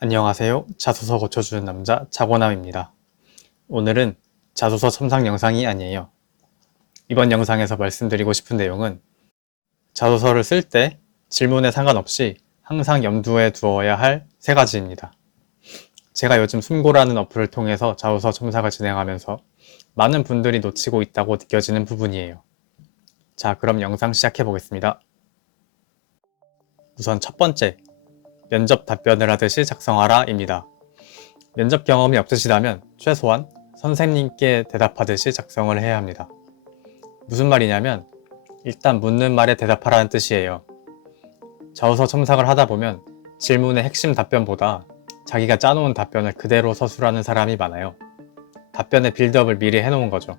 안녕하세요. 자소서 고쳐주는 남자 자고남입니다. 오늘은 자소서 첨삭 영상이 아니에요. 이번 영상에서 말씀드리고 싶은 내용은 자소서를 쓸 때 질문에 상관없이 항상 염두에 두어야 할 3가지입니다. 제가 요즘 숨고라는 어플을 통해서 자소서 첨삭을 진행하면서 많은 분들이 놓치고 있다고 느껴지는 부분이에요. 자, 그럼 영상 시작해 보겠습니다. 우선 첫 번째, 면접 답변을 하듯이 작성하라 입니다. 면접 경험이 없으시다면 최소한 선생님께 대답하듯이 작성을 해야 합니다. 무슨 말이냐면 일단 묻는 말에 대답하라는 뜻이에요. 자소서 첨삭을 하다 보면 질문의 핵심 답변보다 자기가 짜놓은 답변을 그대로 서술하는 사람이 많아요. 답변의 빌드업을 미리 해놓은 거죠.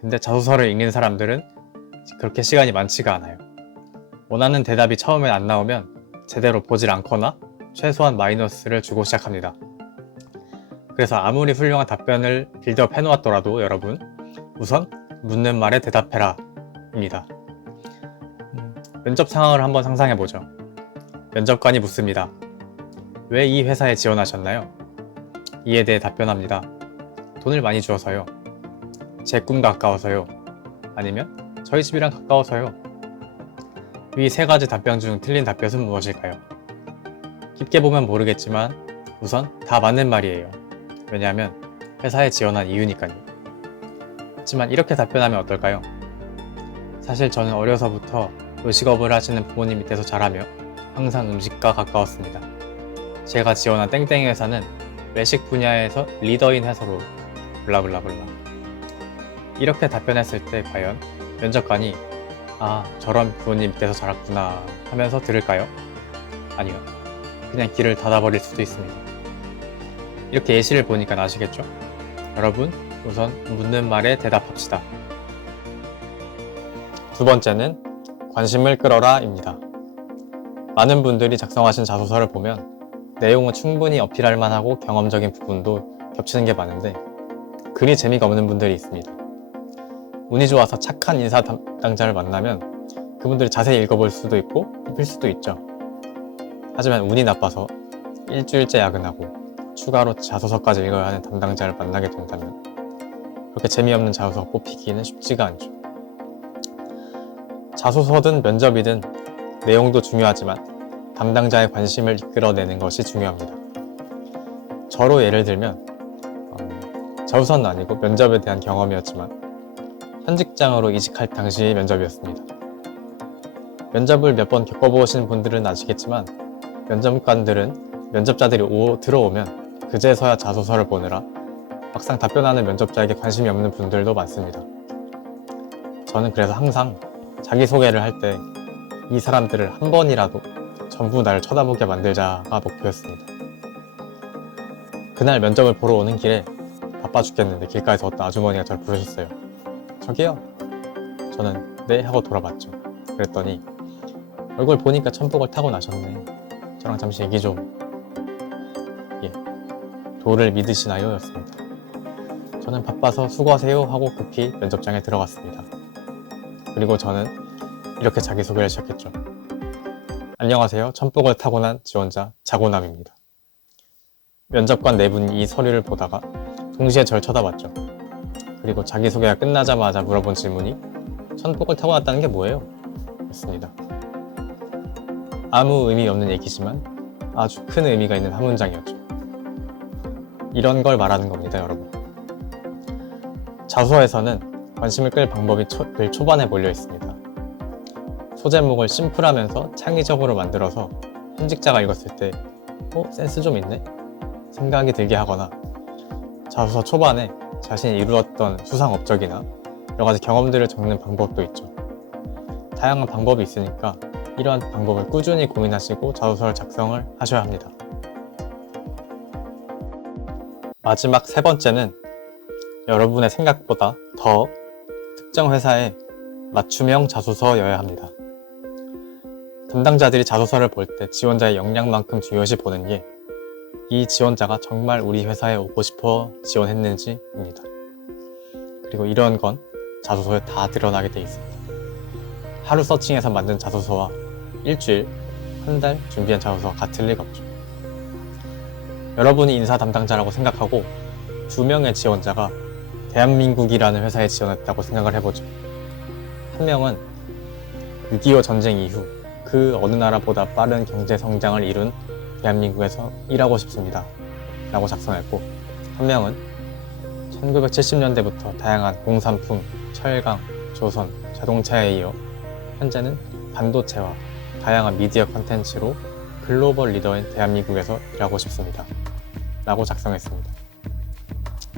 근데 자소서를 읽는 사람들은 그렇게 시간이 많지가 않아요. 원하는 대답이 처음엔 안 나오면 제대로 보질 않거나 최소한 마이너스를 주고 시작합니다. 그래서 아무리 훌륭한 답변을 빌드업 해놓았더라도 여러분, 우선 묻는 말에 대답해라 입니다. 면접 상황을 한번 상상해보죠. 면접관이 묻습니다. 왜 이 회사에 지원하셨나요? 이에 대해 답변합니다. 돈을 많이 주어서요. 제 꿈과 가까워서요. 아니면 저희 집이랑 가까워서요. 위 3가지 답변 중 틀린 답변은 무엇일까요? 깊게 보면 모르겠지만 우선 다 맞는 말이에요. 왜냐하면 회사에 지원한 이유니까요. 하지만 이렇게 답변하면 어떨까요? 사실 저는 어려서부터 요식업을 하시는 부모님 밑에서 자라며 항상 음식과 가까웠습니다. 제가 지원한 땡땡이 회사는 외식 분야에서 리더인 회사로 블라블라블라. 이렇게 답변했을 때 과연 면접관이 저런 부모님 밑에서 자랐구나 하면서 들을까요? 아니요. 그냥 귀를 닫아버릴 수도 있습니다. 이렇게 예시를 보니까 아시겠죠? 여러분, 우선 묻는 말에 대답합시다. 두 번째는 관심을 끌어라 입니다. 많은 분들이 작성하신 자소서를 보면 내용은 충분히 어필할 만하고 경험적인 부분도 겹치는 게 많은데 그리 재미가 없는 분들이 있습니다. 운이 좋아서 착한 인사 담당자를 만나면 그분들이 자세히 읽어볼 수도 있고 뽑힐 수도 있죠. 하지만 운이 나빠서 일주일째 야근하고 추가로 자소서까지 읽어야 하는 담당자를 만나게 된다면 그렇게 재미없는 자소서 뽑히기는 쉽지가 않죠. 자소서든 면접이든 내용도 중요하지만 담당자의 관심을 이끌어내는 것이 중요합니다. 저로 예를 들면 자소서는 아니고 면접에 대한 경험이었지만 현 직장으로 이직할 당시의 면접이었습니다. 면접을 몇 번 겪어보신 분들은 아시겠지만 면접관들은 면접자들이 들어오면 그제서야 자소서를 보느라 막상 답변하는 면접자에게 관심이 없는 분들도 많습니다. 저는 그래서 항상 자기소개를 할 때 이 사람들을 한 번이라도 전부 나를 쳐다보게 만들자가 목표였습니다. 그날 면접을 보러 오는 길에 바빠 죽겠는데 길가에서 어떤 아주머니가 저를 부르셨어요. 저기요. 저는 네 하고 돌아봤죠. 그랬더니 얼굴 보니까 천복을 타고 나셨네. 저랑 잠시 얘기 좀. 도를 믿으시나요? 였습니다. 저는 바빠서 수고하세요 하고 급히 면접장에 들어갔습니다. 그리고 저는 이렇게 자기소개를 시작했죠. 안녕하세요. 천복을 타고난 지원자 자고남입니다. 면접관 4분이 이 서류를 보다가 동시에 절 쳐다봤죠. 그리고 자기소개가 끝나자마자 물어본 질문이 천복을 타고났다는 게 뭐예요? 였습니다. 아무 의미 없는 얘기지만 아주 큰 의미가 있는 한 문장이었죠. 이런 걸 말하는 겁니다, 여러분. 자소서에서는 관심을 끌 방법이 늘 초반에 몰려 있습니다. 소제목을 심플하면서 창의적으로 만들어서 현직자가 읽었을 때 센스 좀 있네? 생각이 들게 하거나 자소서 초반에 자신이 이루었던 수상 업적이나 여러가지 경험들을 적는 방법도 있죠. 다양한 방법이 있으니까 이러한 방법을 꾸준히 고민하시고 자소서를 작성을 하셔야 합니다. 마지막 3번째는 여러분의 생각보다 더 특정 회사에 맞춤형 자소서여야 합니다. 담당자들이 자소서를 볼 때 지원자의 역량만큼 중요시 보는 게 이 지원자가 정말 우리 회사에 오고 싶어 지원했는지입니다. 그리고 이런 건 자소서에 다 드러나게 돼 있습니다. 하루 서칭해서 만든 자소서와 일주일, 한 달 준비한 자소서 같을 리가 없죠. 여러분이 인사 담당자라고 생각하고 2명의 지원자가 대한민국이라는 회사에 지원했다고 생각을 해보죠. 한 명은 6.25 전쟁 이후 그 어느 나라보다 빠른 경제 성장을 이룬 대한민국에서 일하고 싶습니다 라고 작성했고, 한 명은 1970년대부터 다양한 공산품, 철강, 조선, 자동차에 이어 현재는 반도체와 다양한 미디어 컨텐츠로 글로벌 리더인 대한민국에서 일하고 싶습니다 라고 작성했습니다.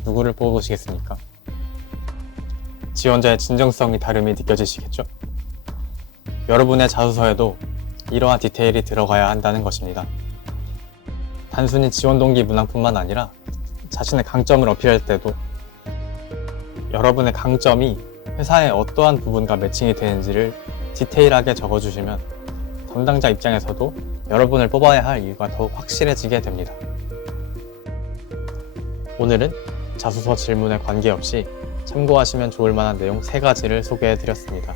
누구를 뽑으시겠습니까? 지원자의 진정성이 다름이 느껴지시겠죠? 여러분의 자소서에도 이러한 디테일이 들어가야 한다는 것입니다. 단순히 지원 동기 문항뿐만 아니라 자신의 강점을 어필할 때도 여러분의 강점이 회사의 어떠한 부분과 매칭이 되는지를 디테일하게 적어주시면 담당자 입장에서도 여러분을 뽑아야 할 이유가 더욱 확실해지게 됩니다. 오늘은 자소서 질문에 관계없이 참고하시면 좋을 만한 내용 3가지를 소개해 드렸습니다.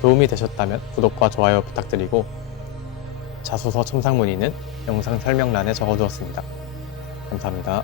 도움이 되셨다면 구독과 좋아요 부탁드리고, 자소서 첨삭 문의는 영상 설명란에 적어두었습니다. 감사합니다.